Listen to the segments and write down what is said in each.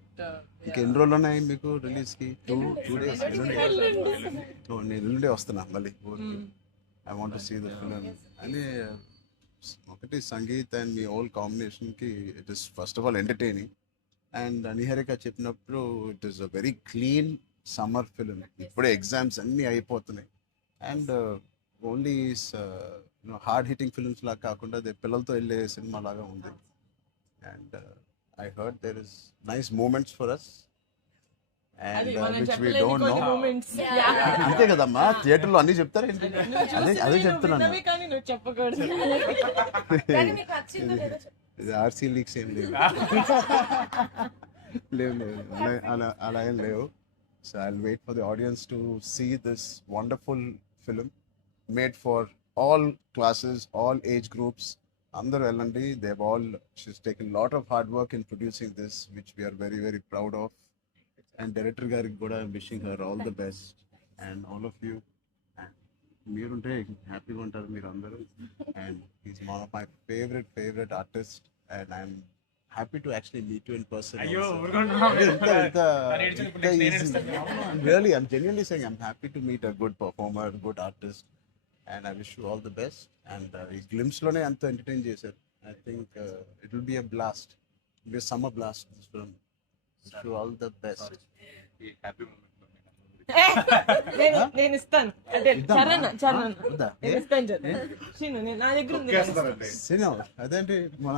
But ఇంకెన్ని రోజులు ఉన్నాయి మీకు రిలీజ్ కి? Two days. నేను ఎల్లుండే వస్తున్నా మళ్ళీ. I want to see the film అని. ఒకటి Sangeeth and me all combination కి it is first of all entertaining. And Niharika చెప్పినప్పుడు it is a very clean summer film. ఇప్పుడే ఎగ్జామ్స్ అన్నీ అయిపోతున్నాయి and only hard hitting films లాగా కాకుండా అది పిల్లలతో వెళ్ళే సినిమా లాగా ఉంది. And I heard there is nice moments for us and which we don't know. అంతే కదమ్మా, థియేటర్లో అన్ని చెప్తారు ఏంటి? అదే చెప్తున్నాను. ఇది ఆర్సీ లీక్స్ ఏం లేవు. అలా ఏం లేవు. So I'll wait for the audience to see this wonderful film made for all classes, all age groups. Andaru Ellandi, she's taken a lot of hard work in producing this, which we are very, very proud of. And director Gariki Goda, I'm wishing her all the best. And all of you, meerunte happy ga untaru meer andaru. And he's one of my favorite artists, and I'm happy to actually meet you in person. Really, I'm genuinely saying I'm happy to meet a good performer, good artist, and I wish you all the best. And ఈ glimpse లోనే అంత entertain చేశారు. I think it will be a blast. It will be a summer blast, this film. Wish you all the best. Happy moment. నేను ఇస్తాను. అంటే చరణ్ నేను ఇస్తాను. నా దగ్గర ఉంది. అదేంటి మన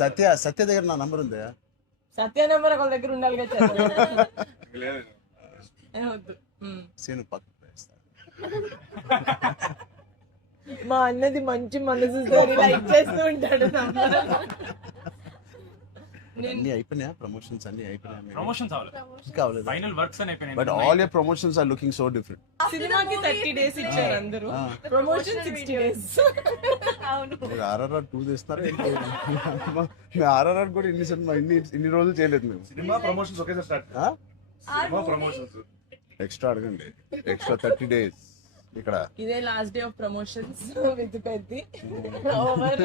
సత్య దగ్గర నా నంబర్ ఉందా? సత్య నెంబర్ ఒకళ్ళ దగ్గర ఉండాలి కదా. వద్దు. సీను పక్క మా అన్నది మంచి మనసు లైక్ చేస్తూ ఉంటాడు. అన్ని అయిపోయినాయా? ప్రమోషన్స్ అన్ని అయిపోయినాయా? ప్రమోషన్స్ కావాలి. ఫైనల్ వర్క్స్ అని అయిపోయినాయి. But all your promotions are looking so different. సినిమాకి 30 days ఇచ్చారు అందరూ, ప్రమోషన్ 60 days. అవును. మీరు RRR 2 చేస్తారా? RRR కూడా ఇన్ని రోజులు చేయలేదు మేము. సినిమా ప్రమోషన్స్ ఒకేసారి స్టార్ట్. సినిమా ప్రమోషన్స్ ఎక్స్ట్రా అడగండి. ఎక్స్ట్రా 30 days ఇక్కడ. ఇదే last day of promotions with Peddi over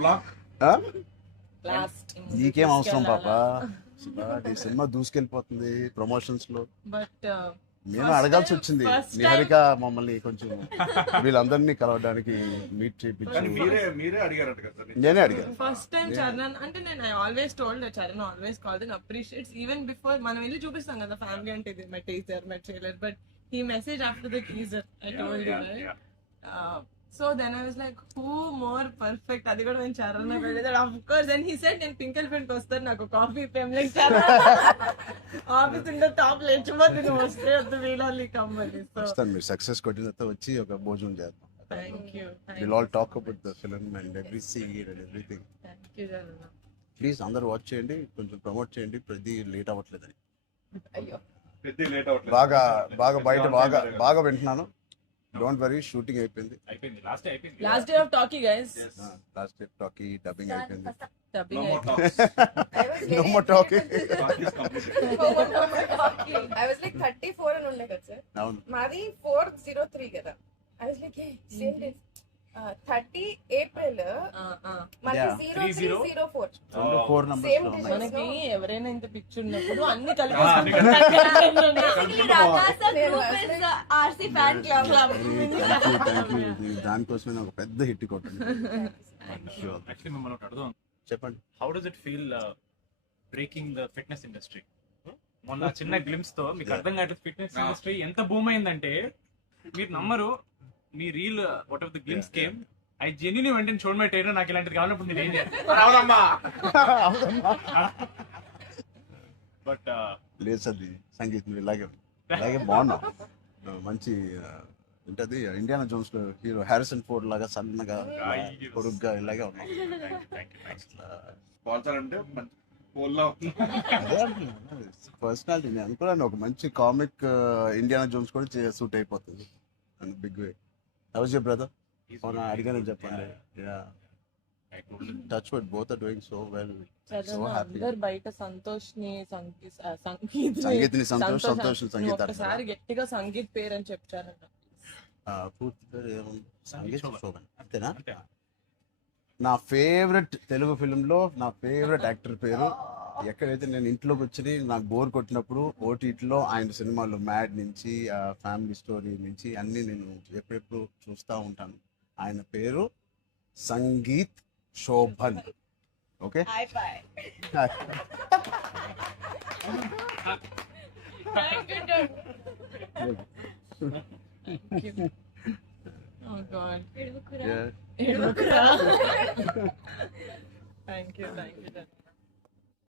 block. Last. నీకేం అవసరం పాపా? ఈ సినిమా దూసుకెళ్ళిపోతుంది ప్రమోషన్స్ లో. బట్ నేను అడగాల్సి వచ్చింది. నిహారిక మమ్మల్ని కొంచెం వీళ్ళందరినీ కలవడానికి మీట్ చేయించి మీరే అడిగారంట కదా? నేనే అడిగాను. ఫస్ట్ టైం చరణ్ అంటే నేను always told Charan always called and appreciates even before మనం వెళ్ళి చూపిస్తాం కదా ఫ్యామిలీ అంటే ఇది my teaser my trailer, but he messaged after the teaser. I told you, right? So then I was like, who more perfect? అది కూడా నేను చరణ్ వెళ్ళేది. Of course, and he said నేను పింకల్ పెయింట్ వస్తాను, నాకు కాఫీ ఫేమ్లీ ఆఫీస్ ఉండే టాప్ లేచిపోతే నువ్వు వస్తే వద్దు వీళ్ళని కమ్మని. వస్తాను. మీరు సక్సెస్ కొట్టిన తర్వాత వచ్చి ఒక భోజనం చేద్దాం. Thank you. We'll all talk about the film and every scene and everything. Thank you, Charana. Please అందరూ వాచ్ చేయండి, కొంచెం ప్రమోట్ చేయండి. ప్రతి లేట్ అవ్వట్లేదని. అయ్యో బాగా బయట బాగా వింటున్నాను. డోంట్ వరీ, షూటింగ్ అయిపోయింది. Last day of talkie guys. Last day talkie dubbing అయిపోయింది. No more talking. I was like 34 అని ఉండే కదా సార్. అవును. మాది 403 కదా. I was like same day 30 April మనకి 0304 4 numbers సేమ్ లో ఉన్నాయి. మనకి ఎవరైనా ఇంత పిక్చర్ ఉన్నప్పుడు అన్ని కలిపి Thank you. దానికోసమే నాకు పెద్ద హిట్ కొట్టండి. చెప్పండి. How does it feel breaking the fitness industry? మొన్న చిన్న గ్లిమ్స్ తో మీకు అర్థం కావట్లేదు ఫిట్నెస్ ఇండస్ట్రీ ఎంత బూమ్ అయిందంటే మీరు నమ్మరు. మీ reel what of the glimpse came, I genuinely వెంట చూడమై ట్రైనర్ నాకు ఇలాంటిది కావాలన్నప్పుడు నేను ఏం చేయాలి? బట్ లేదు సది సంగీత్ నువ్వు ఇలాగే బాగున్నావు. మంచి ఏంటది ఇండియానా జోన్స్ లో హీరో హ్యారిసన్ ఫోర్డ్ లాగా సన్నగా పొడుగ్గా ఇలాగే ఉన్నావు. పర్సనాలిటీ నేను అనుకున్నాను ఒక మంచి కామిక్ ఇండియానా జోన్స్ కూడా సూట్ అయిపోతుంది big way. How is your brother? అడిగానని చెప్పండి. Touch wood both are doing so well. So happy. అందరు బయట సంతోష్ని సంగీత్ని సంతోష్ సంగీత్ ఒకసారి గట్టిగా సంగీత్ పేరు అని చెప్తారంట. పూర్తి పేరు ఏముంది? సంగీత్ శోభన్ అంతేనా? నా ఫేవరెట్ తెలుగు ఫిల్మ్లో నా ఫేవరెట్ యాక్టర్ పేరు. ఎక్కడైతే నేను ఇంట్లోకి వచ్చి నాకు బోర్ కొట్టినప్పుడు ఓటీటీలో ఆయన సినిమాలు మ్యాడ్ నుంచి ఫ్యామిలీ స్టోరీ నుంచి అన్నీ నేను ఎప్పుడెప్పుడు చూస్తూ ఉంటాను. ఆయన పేరు Sangeeth Shobhan. Okay, Oh God. yeah. Thank you.